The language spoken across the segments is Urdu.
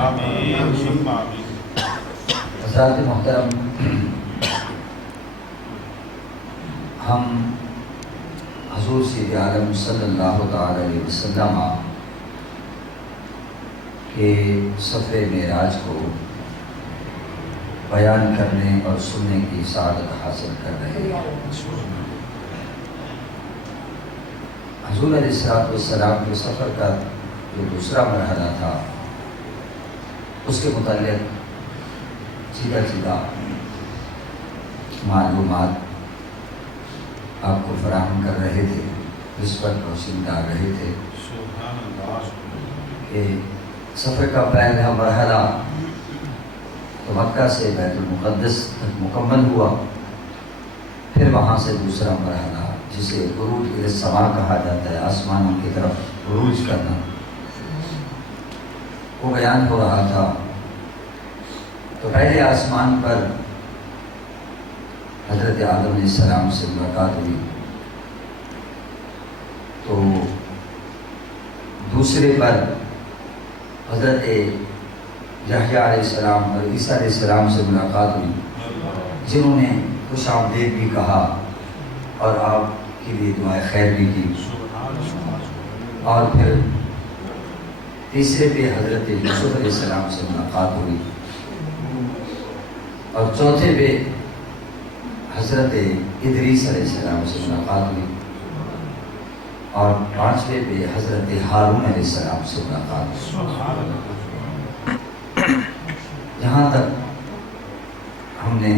آمین ثم آمین۔ حضرات محترم، ہم حضور سید عالم صلی اللہ تعالی علیہ وسلم کے سفر معراج کو بیان کرنے اور سننے کی سعادت حاصل کر رہے ہیں۔ حضور علیہ السلام کے سفر کا جو دوسرا مرحلہ تھا، اس کے متعلق سیدھا معلومات آپ کو فراہم کر رہے تھے، اس پر روشنی ڈال رہے تھے کہ سفر کا پہلا مرحلہ تو مکہ سے بیت المقدس تک مکمل ہوا، پھر وہاں سے دوسرا مرحلہ جسے عروج الی السماء کہا جاتا ہے، آسمانوں کی طرف عروج کرنا، وہ بیان ہو رہا تھا۔ تو پہلے آسمان پر حضرت آدم علیہ السلام سے ملاقات ہوئی، تو دوسرے پر حضرت یحییٰ علیہ السلام اور عیسیٰ علیہ السلام سے ملاقات ہوئی، جنہوں نے خوش آمدید بھی کہا اور آپ کے لیے دعائے خیر بھی کی۔ اور پھر تیسرے پہ حضرت یوسف علیہ السلام سے ملاقات ہوئی، اور چوتھے پہ حضرت ادریس علیہ السلام سے ملاقات ہوئی، اور پانچویں پہ حضرت ہارون علیہ السلام سے ملاقات ہوئی۔ جہاں تک ہم نے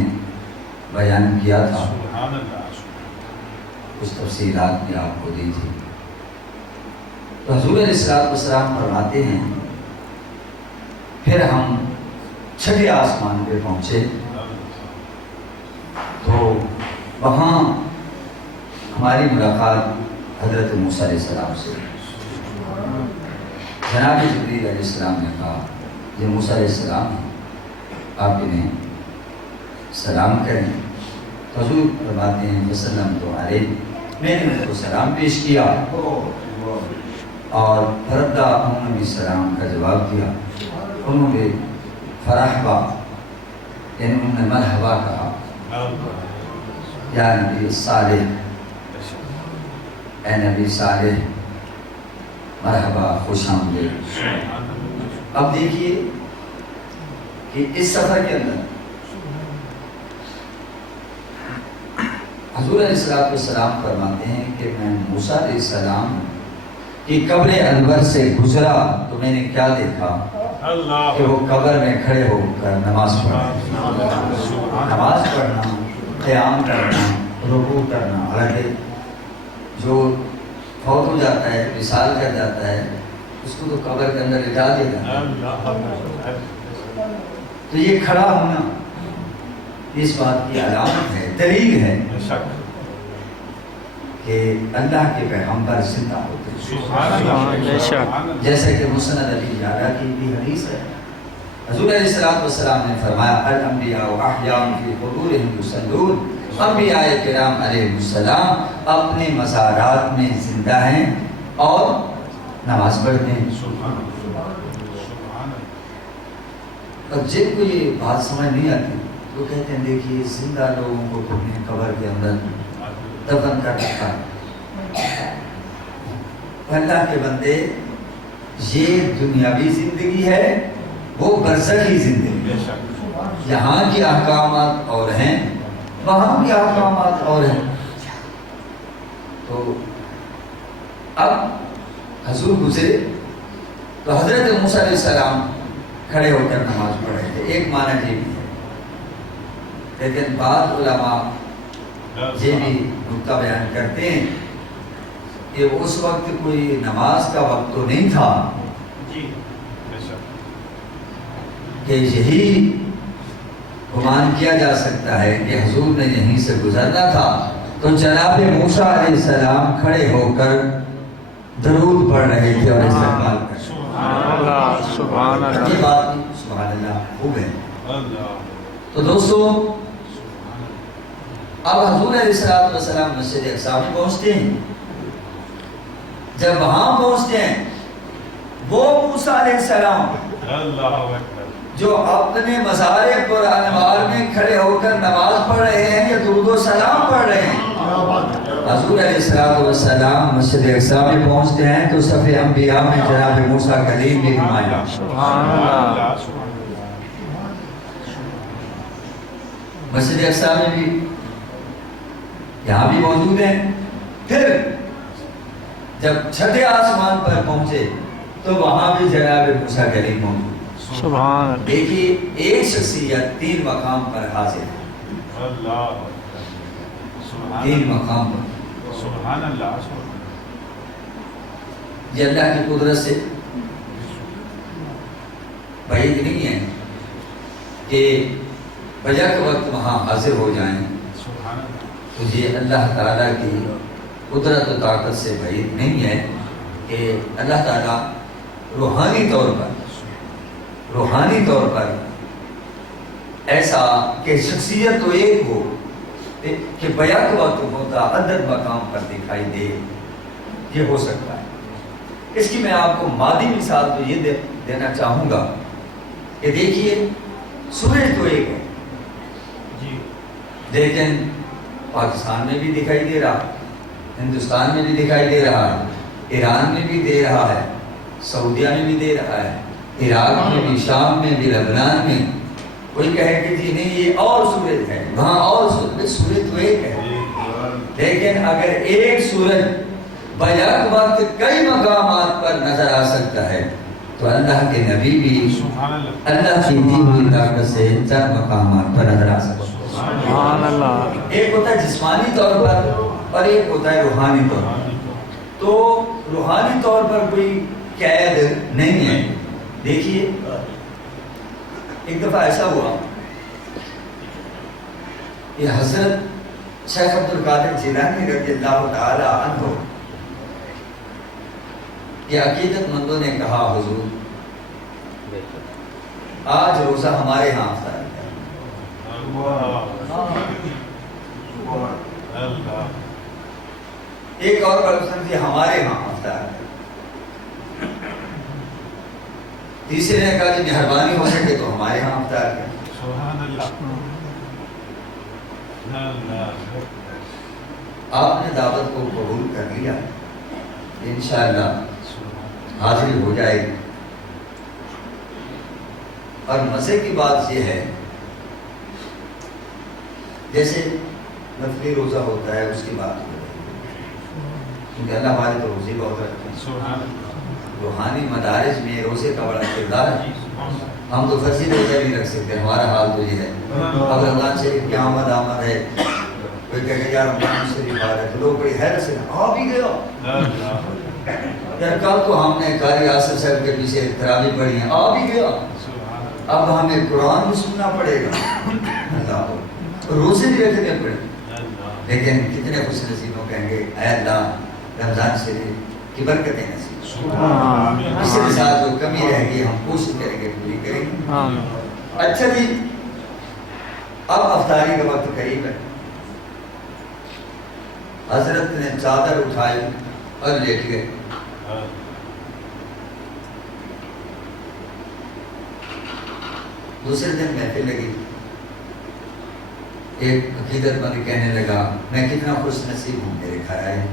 بیان کیا تھا، کچھ تفصیلات بھی آپ کو دی تھی، تو حضور علیہ السلام فرماتے ہیں پھر ہم چھٹے آسمان پہ پہنچے، تو وہاں ہماری ملاقات حضرت موسیٰ علیہ السلام سے۔ جناب جبریل علیہ السلام نے کہا یہ موسیٰ علیہ السلام ہیں، آپ انہیں سلام کریں۔ حضور فرماتے ہیں وسلم تو علیہ، میں نے ان کو سلام پیش کیا، اور فردہ انہوں نے بھی سلام کا جواب دیا۔ انہوں نے فرحبا یعنی انہوں نے مرحبا کہا، یا نبی صالح، اے نبی صالح مرحبا، خوش آمدید۔ اب دیکھیے کہ اس سفر کے اندر حضور علیہ السلام فرماتے ہیں کہ میں موسیٰ علیہ السلام کی قبر انور سے گزرا تو میں نے کیا دیکھا کہ وہ قبر میں کھڑے ہو کر نماز پڑھنا، قیام کرنا، رکوع کرنا۔ حالانکہ جو فوت ہو جاتا ہے، وصال کر جاتا ہے، اس کو تو قبر کے اندر لٹا دے گا، تو یہ کھڑا ہونا اس بات کی علامت ہے، دلیل ہے کہ اللہ کے پیغمبر زندہ ہوتے ہیں، جیسے کہ مسند علی جارہ کی بھی حدیث ہے۔ حضور علیہ السلام نے فرمایا الانبیاء احیاء فی قبورہم یصلون، انبیاء کرام علیہ السلام اپنے مزارات میں زندہ ہیں اور نماز پڑھتے ہیں۔ اور جن کو یہ بات سمجھ نہیں آتی وہ کہتے ہیں دیکھیے زندہ لوگوں کو تم نے قبر کے اندر دفن کر رکھا۔ اللہ کے بندے، یہ دنیاوی زندگی ہے، وہ برزخی زندگی ہے۔ یہاں کے احکامات اور ہیں، وہاں کے احکامات اور ہیں۔ تو اب حضور گزرے تو حضرت موسیٰ علیہ السلام کھڑے ہو کر نماز پڑھ رہے تھے۔ ایک معنی یہ بھی ہے، لیکن بعض علماء یہ بھی نکتہ بیان کرتے ہیں کہ اس وقت کوئی نماز کا وقت تو نہیں تھا، کہ یہی گمان کیا جا سکتا ہے کہ حضور نے یہیں سے گزرنا تھا، تو جناب موسیٰ علیہ السلام کھڑے ہو کر درود پڑھ رہے تھے اور استقبال کر رہے تھے۔ سبحان اللہ، یہ بات سبحان اللہ خوب ہے۔ تو دوستو، اب حضور علیہ السلام مسجد اقصی میں پہنچتے ہیں۔ جب وہاں پہنچتے ہیں، وہ موسیٰ علیہ السلام اللہ اکبر. جو اپنے مزار پر انوار میں کھڑے ہو کر نماز پڑھ رہے ہیں یا درود و سلام پڑھ رہے ہیں. حضور علیہ السلام مسجد اقصی میں پہنچتے ہیں تو صف انبیاء میں جناب موسیٰ کلیم بھی نمایا. سبحان اللہ. مسجد اقصی میں بھی یہاں بھی موجود ہیں. پھر جب چھٹے آسمان پر پہنچے تو وہاں بھی جناب موسیٰ کلیم موجود. سبحان اللہ. دیکھیے ایک شخصیت 3 مقام پر حاضر ہے. اللہ. 3 مقام پر. سبحان اللہ. یہ اللہ کی قدرت سے بعید نہیں ہے کہ بیک وقت وہاں حاضر ہو جائیں. سبحان اللہ. تو یہ اللہ تعالیٰ کی قدرت و طاقت سے بعید نہیں ہے کہ اللہ تعالیٰ روحانی طور پر ایسا کہ شخصیت تو ایک ہو کہ بیک وقت متعدد مقام پر دکھائی دے. یہ ہو سکتا ہے. اس کی میں آپ کو مادی مثال تو یہ دینا چاہوں گا کہ دیکھیے سورج تو ایک ہے جی. لیکن پاکستان میں بھی دکھائی دے رہا, ہندوستان میں بھی دکھائی دے رہا ہے, ایران میں بھی دے رہا ہے, سعودیہ میں بھی دے رہا ہے, عراق میں بھی, شام میں بھی, لبنان میں. کوئی کہے کہ جی نہیں یہ اور سورج ہے, وہاں اور سورج. سورج تو ایک ہے, لیکن اگر ایک سورج بیک وقت کئی مقامات پر نظر آ سکتا ہے تو اللہ کے نبی بھی سبحان اللہ. اللہ کی دی ہوئی طاقت سے 4 مقامات پر نظر آ سکتا ہے. سبحان اللہ. ایک ہوتا ہے جسمانی طور پر اور ایک ہوتا ہے روحانی طور پر. تو روحانی طور پر کوئی قید نہیں ہے. دیکھیے ایک دفعہ ایسا ہوا کہ حضرت شیخ عبد القادر جیلانی رضی اللہ تعالی عنہ کہ عقیدت مندوں نے کہا حضور آج روزہ ہمارے ہاں افطار ہے. ایک اور پرسن تھی ہمارے ہاں افطار ہے. تیسرے نے کہا کہ مہربانی ہو سکے تو ہمارے ہاں افطار ہے. سبحان اللہ. آپ نے دعوت کو قبول کر لیا, انشاءاللہ حاضری ہو جائے گی. اور مزے کی بات یہ ہے جیسے نفلی روزہ ہوتا ہے اس کی بات ہو رہی ہے کیونکہ اللہ والے تو روزے بہت رکھتے ہیں. سبحان اللہ. روحانی مدارج میں روزے کا بڑا کردار ہے. ہم تو فرضی روزہ نہیں رکھ سکتے, ہمارا حال تو یہ ہے. اب رمضان شریف کی آمد ہے, کوئی کہے کہ یار رمضان شریف آ رہا ہے تو لوگ بڑی حیرت سے آ بھی گیا یار, کل تو ہم نے قاری آصف صاحب کے پیچھے تراویح پڑھی ہیں, آ بھی گیا. اب ہمیں قرآن بھی سننا پڑے گا, اللہ روزے بھی رکھنے پڑے. لیکن کتنے خوش نصیبوں کہیں گے اے اللہ رمضان شریف کی برکتیں نصیب. اس کے ساتھ جو کمی رہ گئی ہم کوشش کریں گے پوری کریں گے. اچھا جی, اب افطاری کا وقت قریب ہے. حضرت نے چادر اٹھائی اور لیٹ گئے. دوسرے دن محفل لگی. ایک عقیدت مند کہنے لگا میں کتنا خوش نصیب ہوں میرے گھر آئے.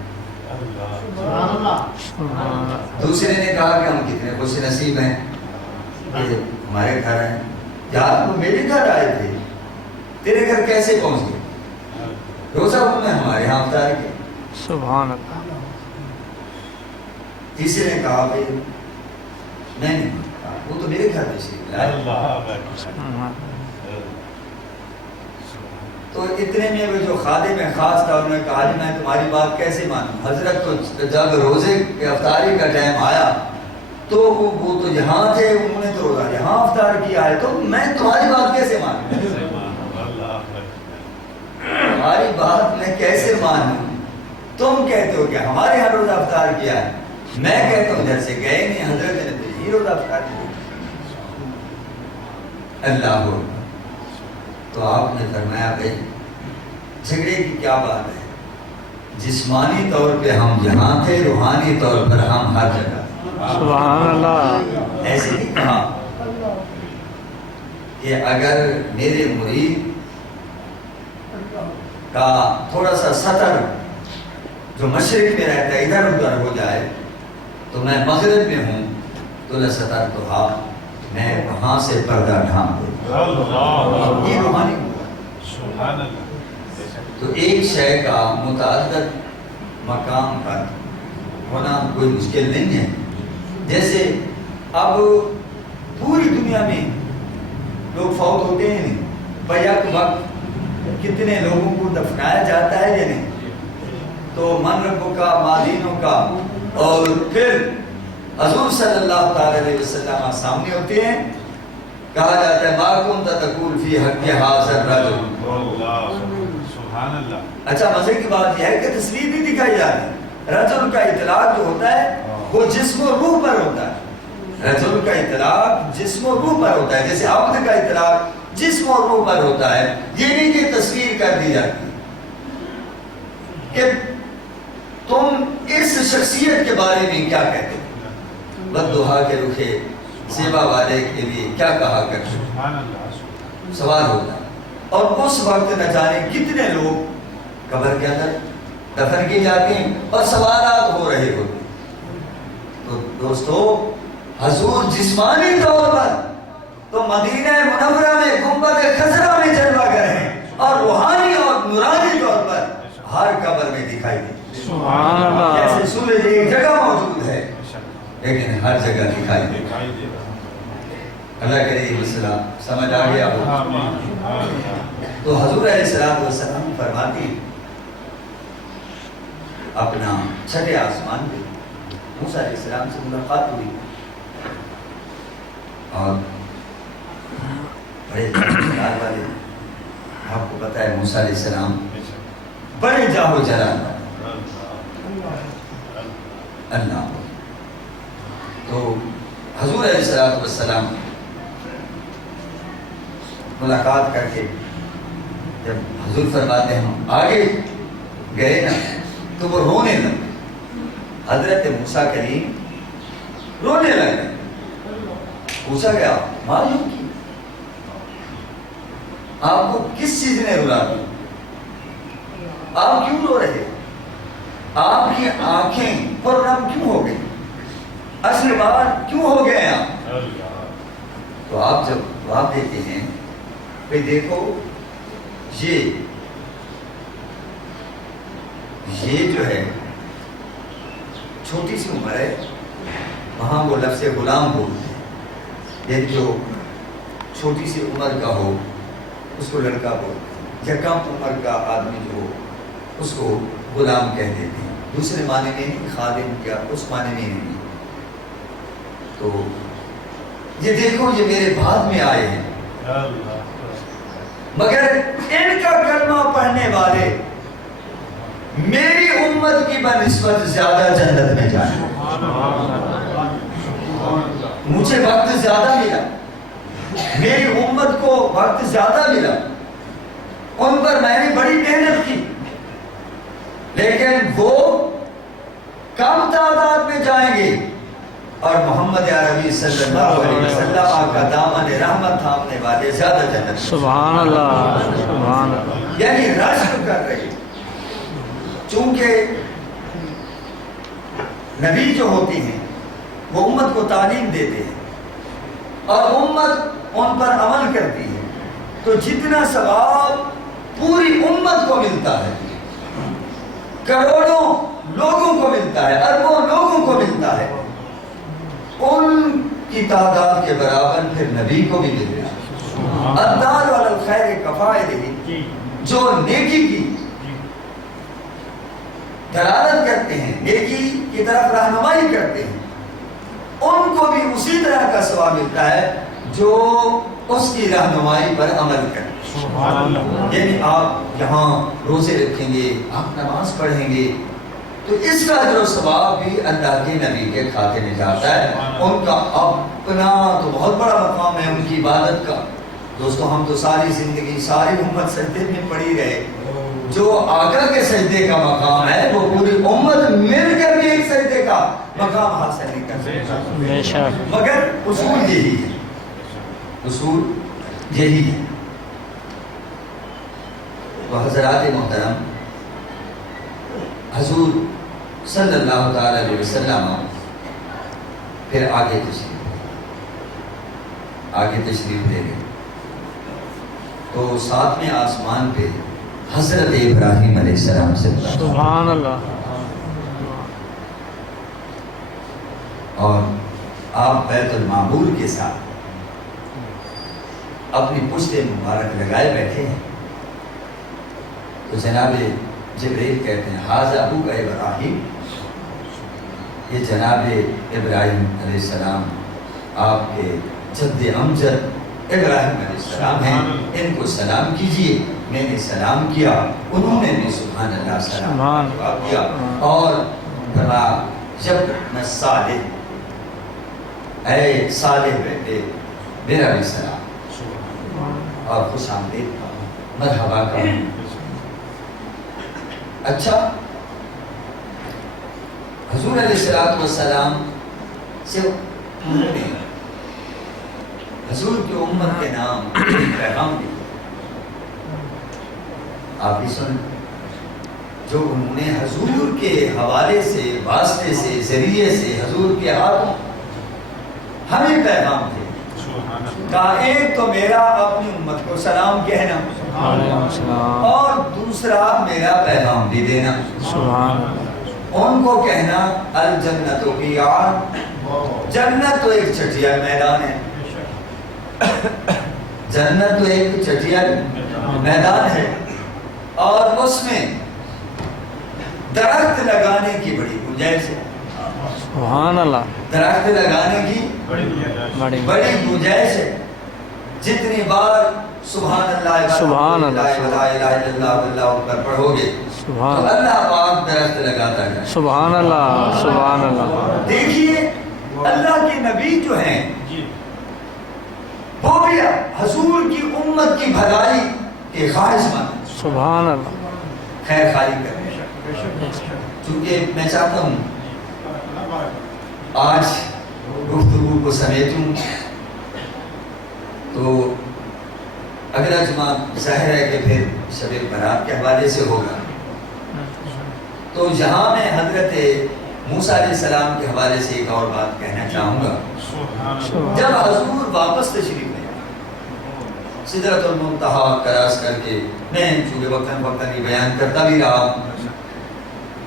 دوسرے نے کہا کہ ہم کتنے خوش نصیب ہیں کہ ہمارے گھر آئے. یار وہ میرے گھر آئے تھے, تیرے گھر کیسے پہنچ گئے؟ روزہ میں ہمارے یہاں افطار کیا. سبحان اللہ. تیسرے نے کہا کہ میں نہیں, وہ تو میرے گھر تشریف لائے. تو اتنے میں وہ جو خادم ہے خاص تھا انہوں نے کہا جی میں تمہاری بات کیسے مانوں. حضرت تو جب روزے کے افطاری کا ٹائم آیا تو وہ تو یہاں تھے, انہوں نے تو روزہ یہاں افطار کیا ہے, تو میں تمہاری بات کیسے مانوں, تمہاری بات میں کیسے مانوں. تم کہتے ہو کہ ہمارے یہاں روزہ افطار کیا ہے, میں کہتا ہوں جیسے گئے نہیں, حضرت نے تو یہی روزہ افطار کیا. اللہ ہو. تو آپ نے فرمایا بھائی جھگڑے کی کیا بات ہے, جسمانی طور پہ ہم یہاں تھے, روحانی طور پر ہم ہر جگہ. سبحان اللہ. ایسے نہیں کہا کہ اگر میرے مرید کا تھوڑا سا سطر جو مشرق میں رہتا ہے ادھر ادھر ہو جائے تو میں مغرب میں ہوں تو لستر تو ہاں میں وہاں سے پردہ ڈھانپ دوں. یہ روحانی سبحان اللہ. تو ایک شے کا متعدد مقام پر ہونا کوئی مشکل نہیں ہے. جیسے اب پوری دنیا میں لوگ فوت ہوتے ہیں بیک وقت کتنے لوگوں کو دفنایا جاتا ہے یا نہیں؟ تو من ربوں کا مادینوں کا اور پھر حضور صلی اللہ تعالی علیہ وسلم سامنے ہوتے ہیں. کہا جاتا ہے ما کنت تقول فی حق ھذا الرجل. سبحان اللہ. اچھا مزے کی بات یہ ہے کہ تصویر نہیں دکھائی جا رہی. رجل کا اطلاق جو ہوتا ہے وہ جسم و روح پر ہوتا ہے. رجل کا اطلاق جسم و روح پر ہوتا ہے جیسے عبد کا اطلاق جسم و روح پر ہوتا ہے. یہ نہیں کہ تصویر کر دی جاتی کہ تم اس شخصیت کے بارے میں کیا کہتے ہو. بددعا کے رخے سیوا والے کے لیے کیا کہا کرتے ہو. سبحان اللہ. سوال ہوتا ہے. اور اس وقت نہ جانے کتنے لوگ قبر کے اندر دفن کیے جاتے ہیں اور سوالات ہو رہے ہوتے ہیں. تو دوستو حضور جسمانی طور پر تو مدینہ منورہ میں گنبد خضرا میں جلوہ گر ہیں اور روحانی اور نورانی طور پر ہر قبر میں دکھائی دیتے. سبحان اللہ. جیسے سورج ایک جگہ موجود ہے لیکن ہر جگہ دکھائی دیتے. دکھائی دے رہا. اللہ کرے یہ مسئلہ سمجھ آ گیا ہو. تو حضور علیہ السلام فرماتی اپنا چھٹے آسمان پہ موسیٰ علیہ السلام سے ملاقات ہوئی اور بڑے جلال والے آپ کو پتا ہے موسیٰ علیہ السلام بڑے جاہو جلال اللہ. تو حضور علیہ السلام ملاقات کر کے جب حضور فرماتے ہیں ہم آگے گئے نا تو وہ رونے لگے. حضرت موسیٰ کریم رونے لگے. پوچھا گیا معلوم کی آپ کو کس چیز نے رلا دی؟ آپ کیوں رو رہے؟ آپ کی آنکھیں پرنم کیوں ہو گئی؟ اصل بات کیوں ہو گئے آپ؟ تو آپ جب جواب دیتے ہیں کہ دیکھو یہ جو ہے چھوٹی سی عمر ہے. وہاں وہ لفظ غلام بولتے ہیں. یہ جو چھوٹی سی عمر کا ہو اس کو لڑکا بولتے ہیں. یا کم عمر کا آدمی جو ہو اس کو غلام کہہ دیتے ہیں. دوسرے معنی میں نہیں خادم کیا اس معنی میں نہیں. تو یہ دیکھو یہ میرے بعد میں آئے ہیں مگر ان کا کلمہ پڑھنے والے میری امت کی بنسبت زیادہ جنت میں جائیں. مجھے وقت زیادہ ملا, میری امت کو وقت زیادہ ملا, ان پر میں نے بڑی محنت کی, لیکن وہ کم تعداد میں جائیں گے اور محمد عربی صلی اللہ علیہ وسلم کا دامن رحمت تھامنے والے زیادہ جنت. سبحان اللہ سبحان اللہ. یعنی رشک کر رہے. چونکہ نبی جو ہوتی ہیں وہ امت کو تعلیم دیتے ہیں اور امت ان پر عمل کرتی ہے, تو جتنا ثواب پوری امت کو ملتا ہے, کروڑوں لوگوں کو ملتا ہے, اربوں لوگوں کو ملتا ہے, ان کی تعداد کے برابر پھر نبی کو بھی ملتا ہے. الدال علی الخیر کفائلہ, جو نیکی کی دلالت کرتے ہیں, نیکی کی طرف رہنمائی کرتے ہیں, ان کو بھی اسی طرح کا ثواب ملتا ہے جو اس کی رہنمائی پر عمل کرتے ہیں. یعنی آپ یہاں روزے رکھیں گے, آپ نماز پڑھیں گے, تو اس کا اجر و ثواب بھی اللہ کے نبی کے کھاتے میں جاتا ہے. ان کا اپنا تو بہت بڑا مقام ہے ان کی عبادت کا. دوستو ہم تو ساری زندگی ساری امت سجدے میں پڑی رہے, جو آقا کے سجدے کا مقام ہے وہ پوری امت مل کر بھی ایک سجدے کا مقام حاصل نہیں کر سکتا. مگر اصول یہی ہے, اصول یہی ہے. تو حضرات محترم، حضور صلی اللہ تعالی علیہ وسلم پھر آگے تشریف لے گئے. تو ساتویں آسمان پہ حضرت ابراہیم علیہ السلام سے سبحان اللہ. اور آپ بیت المعمور کے ساتھ اپنی پشت مبارک لگائے بیٹھے ہیں. تو جناب جبریل کہتے ہیں حاذا ابوک ابراہیم، یہ جناب ابراہیم علیہ السلام آپ کے جد امجد ابراہیم علیہ السلام ہیں، ان کو سلام کیجئے. میں نے سلام کیا، انہوں نے بھی سبحان اللہ سلام کیا. اور فرمایا جب میں صالح، اے صالح بیٹے میرا بھی سلام اور خوش آمدید کہا، مرحبا کہا. اچھا، حضور علیہ السلام سے انہوں نے حضور کی امت کے نام پیغام دیا. آپ بھی سن، جو انہوں نے حضور کے حوالے سے، واسطے سے، ذریعے سے، حضور کے ہاتھوں ہمیں پیغام دے. کہا ایک تو میرا اپنی امت کو سلام کہنا، اور دوسرا میرا پیغام بھی دینا. ان کو کہنا الجنت قیعان، جنت تو ایک چٹیا میدان ہے. جنت تو ایک چٹیا میدان ہے، اور اس میں درخت لگانے کی بڑی گنجائش ہے. سبحان اللہ. درخت لگانے کی بڑی گنجائش ہے. جتنی بار سبحان اللہ سبحان اللہ لا الہ الا اللہ اللہ اکبر پڑھو گے تو اللہ پاک درخت لگاتا ہے. سبحان اللہ سبحان اللہ. دیکھیے اللہ کے نبی جو ہیں وہ بھی حضور کی امت کی بھلائی کے خواہش مند. سبحان اللہ. خیر خالی کریں. چونکہ میں چاہتا ہوں آج گفتگو کو سمیٹوں، تو اگلا جمعہ ظاہر ہے کہ پھر شب برات کے حوالے سے ہوگا. تو یہاں میں حضرت موسیٰ علیہ السلام کے حوالے سے ایک اور بات کہنا چاہوں گا. جب حضور واپس تشریف لے سدرۃ المنتہا کراس کر کے، میں چونکہ وقتاً فوقتاً یہ بیان کرتا بھی رہا ہوں،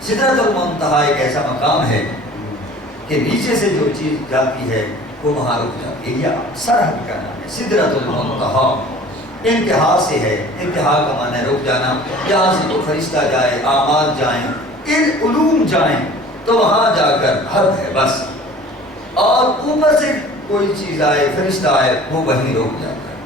سدرۃ المنتہا ایک ایسا مقام ہے کہ نیچے سے جو چیز جاتی ہے وہ وہاں رک جاتی ہے. یا سرحد کا نام ہے سدرۃ المنتہا، انتہا سے ہے. انتہا کا معنی ہے رک جانا. یہاں سے کوئی فرشتہ جائے، اعمال جائیں، علوم جائیں تو وہاں جا کر حد ہے بس. اور اوپر سے کوئی چیز آئے، فرشتہ آئے، وہ وہیں رک جاتا ہے.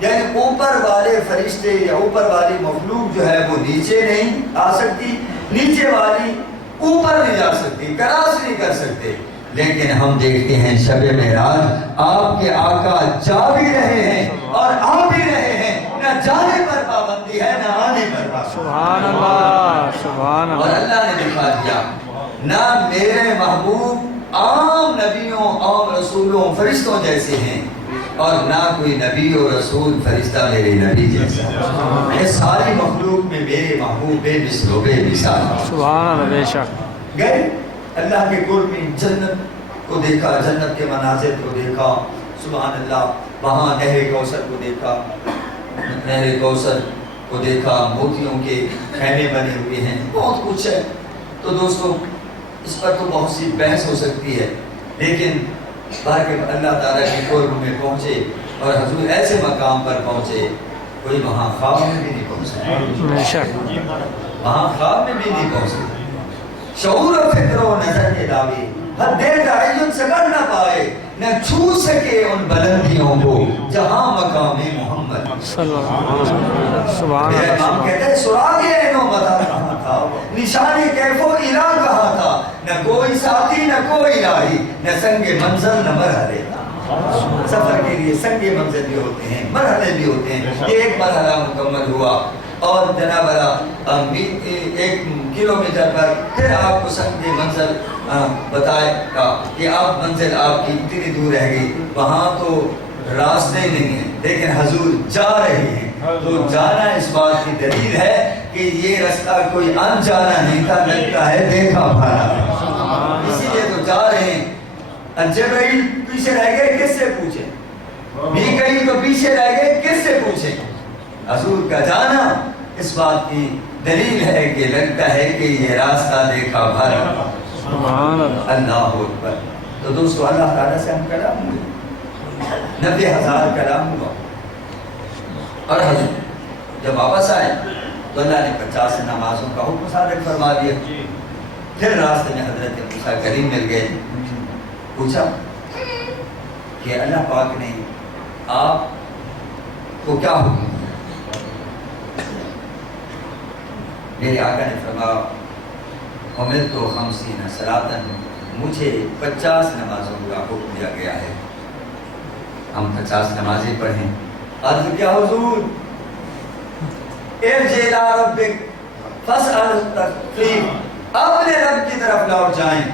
یعنی اوپر والے فرشتے یا اوپر والی مخلوق جو ہے وہ نیچے نہیں آ سکتی، نیچے والی اوپر نہیں جا سکتی، کراس نہیں کر سکتے. لیکن ہم دیکھتے ہیں شب معراج آپ کے آقا جا بھی رہے ہیں اور آ بھی رہے ہیں. نہ جانے پر پابندی ہے، نہ آنے پر پابندی. سبحان اللہ سبحان اور اللہ. اللہ نے دکھا دیا نہ میرے محبوب عام نبیوں، عام رسولوں، فرشتوں جیسے ہیں، اور نہ کوئی نبی اور رسول فرشتہ میرے نبی جیسا. یہ ساری مخلوق میں میرے محبوب بے مثل و بے مثال. سبحان اللہ. بے شک گئے اللہ کے قرب میں، جنت کو دیکھا، جنت کے مناظر کو دیکھا. سبحان اللہ. وہاں نہر کوثر کو دیکھا، نہر کوثر کو دیکھا. موتیوں کے خیمے بنے ہوئے ہیں، بہت کچھ ہے. تو دوستو اس پر تو بہت سی بحث ہو سکتی ہے، لیکن اللہ تعالیٰ کے قرب میں پہنچے اور حضور ایسے مقام پر پہنچے، کوئی وہاں خواب میں بھی نہیں پہنچ سکتا. بے شک وہاں خواب میں بھی نہیں پہنچ سکتا. شعور و فکر و نظر کے دعوے حد تعین سے کر نہ پائے، نہ چھو سکے ان بلندیوں کو جہاں مقام محمد صلی اللہ علیہ وسلم. سبحان اللہ. امام کہتے ہیں سراغ عین و مدار کہاں تھا، نشان کیف و الہ کہاں تھا. نہ کوئی ساتھی، نہ کوئی راہی، نہ سنگ منزل، نہ مرحلے. سفر کے لیے سنگ منزل بھی ہوتے ہیں، مرحلے بھی ہوتے ہیں. یہ ایک مرحلہ مکمل ہوا اور جناب 1 کلومیٹر پر پھر آپ کو سنگ منزل بتائے گا کہ آپ منزل آپ کی اتنی دور رہ گئی. وہاں تو راستے نہیں ہیں، لیکن حضور جا رہے ہیں، تو جانا اس بات کی دلیل ہے کہ یہ راستہ کوئی انجانا نہیں تھا، لگتا ہے دیکھا بھالا، اسی لیے تو جا رہے ہیں۔ جبرائیل پیچھے رہ گئے، کس سے پوچھیں؟ میکائیل تو پیچھے رہ گئے، کس سے پوچھیں؟ حضور کا جانا اس بات کی دلیل ہے کہ لگتا ہے کہ یہ راستہ دیکھا بھالا۔ سبحان اللہ، اللہ اکبر۔ تو دوستو اللہ تعالیٰ سے ہم کلام ہوئے، 90,000 کلام ہوا، اور حضور جب واپس آئے تو اللہ نے 50 نمازوں کا حکم صادق فرما دیا۔ پھر راستے میں حضرت موسیٰ کریم مل گئے، پوچھا کہ اللہ پاک نے آپ کو کیا حکم دیا؟ میرے آقا نے فرمایا امرت 50 صلاۃ، مجھے 50 نمازوں کا حکم دیا گیا ہے، ہم 50 نمازیں پڑھیں۔ عرض کیا حضور، ارجع الی ربک فاسأل التخفیف، اپنے رب کی طرف لوٹ جائیں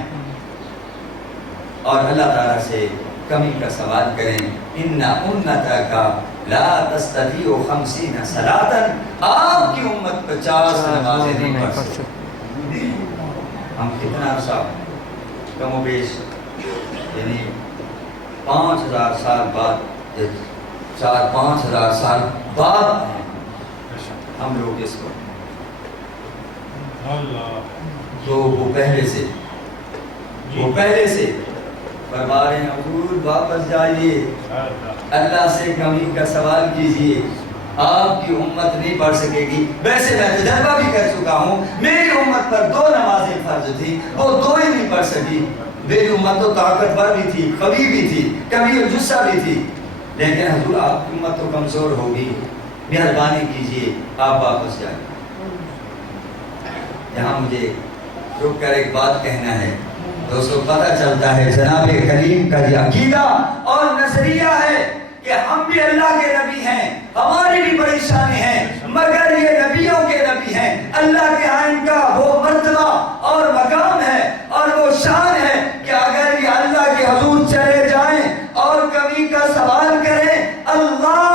اور اللہ تعالیٰ سے کمی کا سوال کریں۔ ان امتک لا تستطیع 50 صلاۃ، آپ کی امت 50 نمازیں نہیں پڑھ سکتی۔ ہم کتنا عرصہ کم و بیش یعنی 5000 سال بعد، 4-5 ہزار سال بعد ہم لوگ اس کو، تو وہ پہلے سے فرما رہے ہیں حضور واپس جائیے، اللہ سے کمی کا سوال کیجئے، آپ کی امت نہیں پڑھ سکے گی۔ ویسے میں تجربہ بھی کر چکا ہوں، میری امت پر 2 نمازیں فرض تھی، وہ 2 ہی نہیں پڑھ سکی۔ میری امت تو طاقتور بھی تھی، قوی بھی تھی، کبھی جسہ بھی تھی، لیکن حضور آپ کی امت تو کمزور ہوگی، مہربانی کیجئے آپ واپس جائیں۔ یہاں مجھے رک کر ایک بات کہنا ہے، دوستو پتہ چلتا ہے جناب کریم کا یہ عقیدہ اور نظریہ ہے کہ ہم بھی اللہ کے نبی ہیں، ہماری بھی بڑی شانیں ہیں، مگر یہ نبیوں کے نبی ہیں، اللہ کے ہاں ان کا وہ مرتبہ اور مقام ہے اور وہ شان ہے کہ اگر یہ اللہ کے حضور چلے جائیں اور کمی کا سوال کریں، اللہ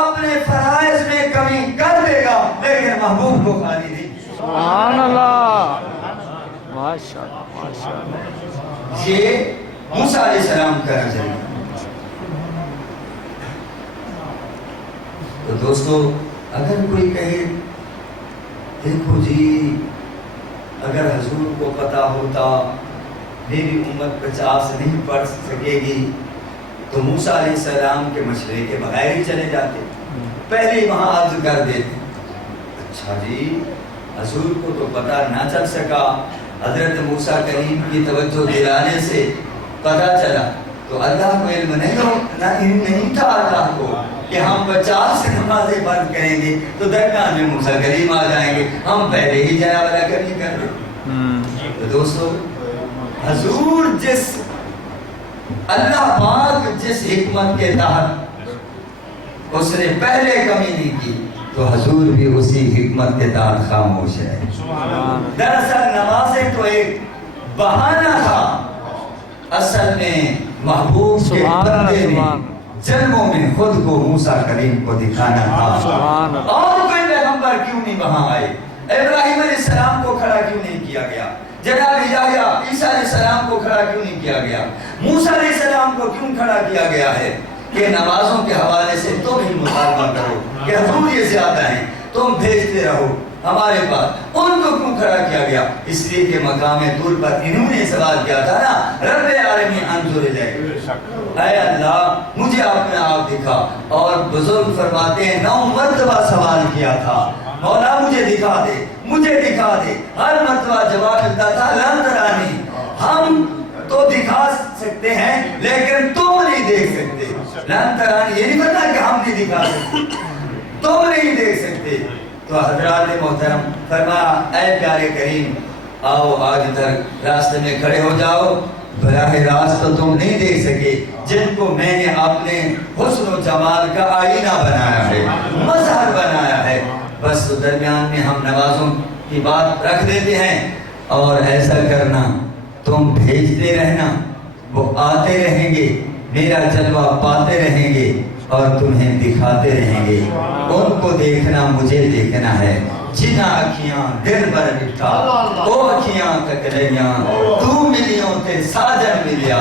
اپنے فرائض میں کمی کر دے گا، لیکن محبوب کو خالی نہیں۔ سبحان اللہ، ماشاء اللہ، ماشاء اللہ۔ یہ موسیٰ علیہ السلام کا نظریہ۔ تو دوستو اگر کوئی کہے دیکھو جی اگر حضور کو پتا ہوتا میری امت 50 نہیں پڑھ سکے گی تو موسیٰ علیہ السلام کے مشورے کے بغیر ہی چلے جاتے، پہلے وہاں عرض کر دیتے۔ اچھا جی حضور کو تو پتا نہ چل سکا، حضرت موسیٰ کریم کی توجہ دلانے سے پتا چلا، تو اللہ کو علم نہیں تھا اللہ کو کہ ہم 50 نمازیں بند کریں گے تو درمیان میں موسیٰ کریم آ جائیں گے، ہم پہلے ہی جناب والا کمی کر دیں۔ تو دوستو حضور جس اللہ پاک جس حکمت کے تحت اس نے پہلے کمی نہیں کی، تو حضور بھی اسی حکمت کے تحت خاموش ہے۔ دراصل نمازیں تو ایک بہانہ تھا، اصل میں محبوب کے بندے نے جنموں میں خود کو موسیٰ کریم کو دکھانا تھا۔ اور کوئی پیغمبر کیوں نہیں وہاں آئے؟ ابراہیم علیہ السلام کو کھڑا کیوں نہیں کیا گیا؟ جناب یحییٰ عیسیٰ علیہ السلام کو کھڑا کیوں نہیں کیا گیا؟ موسیٰ علیہ السلام کو کیوں کھڑا کیا گیا ہے کہ نمازوں کے حوالے سے تم ہی مطالبہ کرو کہ حضور یہ زیادہ ہیں، تم بھیجتے رہو ہمارے پاس؟ ان کو کیوں کھڑا کیا گیا؟ اس لیے کہ مقام طور پر انہوں نے سوال کیا تھا نا، رب العالمین انظر الیک، اے اللہ مجھے اپنا آپ دکھا۔ اور بزرگ فرماتے ہیں 9 مرتبہ سوال کیا تھا، مولا مجھے دکھا دے، مجھے دکھا دے، ہر مرتبہ جواب ملتا تھا لن ترانی، ہم تو دکھا سکتے ہیں لیکن تم نہیں دیکھ سکتے۔ لن ترانی یہ نہیں پتا کہ ہم نہیں دکھا سکتے، تم نہیں دیکھ سکتے۔ تو حضرات محترم فرمایا اے پیارے کریم آؤ آج ادھر راستے میں کھڑے ہو جاؤ، براہ راست تو تم نہیں دیکھ سکے جن کو میں نے اپنے حسن و جمال کا آئینہ بنایا ہے، مظہر بنایا ہے، بس درمیان میں ہم نمازوں کی بات رکھ دیتے ہیں۔ اور ایسا کرنا، تم بھیجتے رہنا، وہ آتے رہیں گے، میرا جلوہ پاتے رہیں گے اور تمہیں دکھاتے رہیں گے. ان کو دیکھنا مجھے دیکھنا ہے. جنا اکھیاں دل بر بٹھا او اکھیاں ککلیاں تو ملیوں تے ساجن ملیا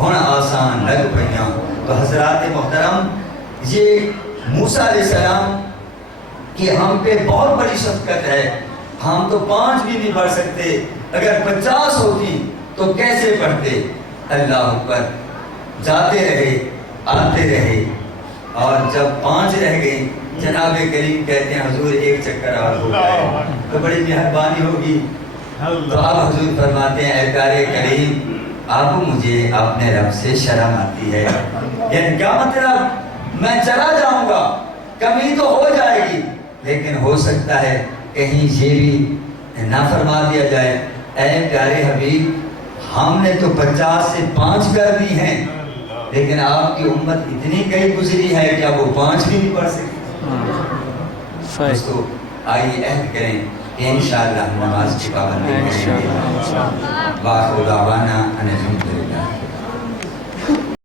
ہن آسان لگ پئیاں. تو حضرات محترم یہ موسیٰ علیہ السلام کہ ہم پہ بہت بڑی شفقت ہے. ہم تو 5 بھی نہیں پڑھ سکتے, اگر 50 ہوتی تو کیسے پڑھتے. اللہ اکبر. جاتے رہے آتے رہے اور جب 5 رہ گئی جناب کریم کہتے ہیں حضور ایک چکر اور ہو جائے تو بڑی مہربانی ہوگی. تو اب حضور فرماتے ہیں اے پیارے کریم اب مجھے اپنے رب سے شرم آتی ہے. یعنی کیا مطلب, میں چلا جاؤں گا, کمی تو ہو جائے گی, لیکن ہو سکتا ہے کہیں یہ بھی نہ فرما دیا جائے. اے پیارے حبیب ہم نے تو 50 سے 5 کر دی ہیں, لیکن آپ کی امت اتنی کئی گزری ہے کہ اب وہ 5 بھی نہیں پڑھ سکتی. دوستو آئیے عہد کریں کہ انشاءاللہ نماز کی پابندی کریں گے. وآخر دعوانا ان الحمد